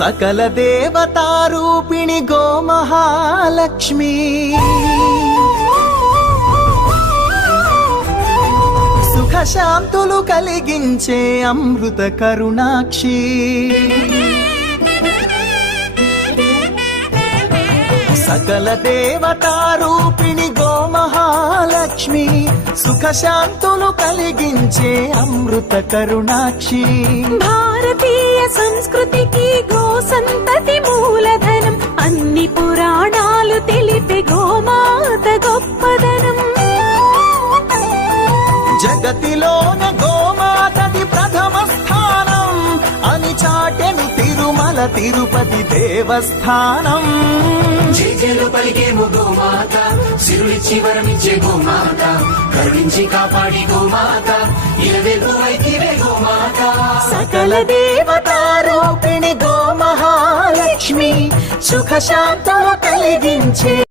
సకల దేవతారూపిణి గోమహాలక్ష్మి సుఖ శాంతులు కలిగించే అమృత కరుణాక్షి సకల దేవతారూపిణి గోమహాలక్ష్మి సుఖ శాంతులు కలిగించే అమృత కరుణాక్షి భారతీయ సంస్కృతికి గో సంతతి మూలధనం అన్ని పురాణాలు తెలిపే గోమాత గొప్పదనం జగతిలోన గోమాతది ప్రథమ స్థానం అని చాటెను తిరుమల తిరుపతి దేవస్థానం జేజేలు పలికేము గోమాత సిరులిచ్చి వరమిచ్చే గోమాత కరుణించి కాపాడి గోమాత ఇలవెల్లు వైతివే గోమాత సకల దేవతారూపిణి గోమహాలక్ష్మి సుఖ శాంతులు కలిగించే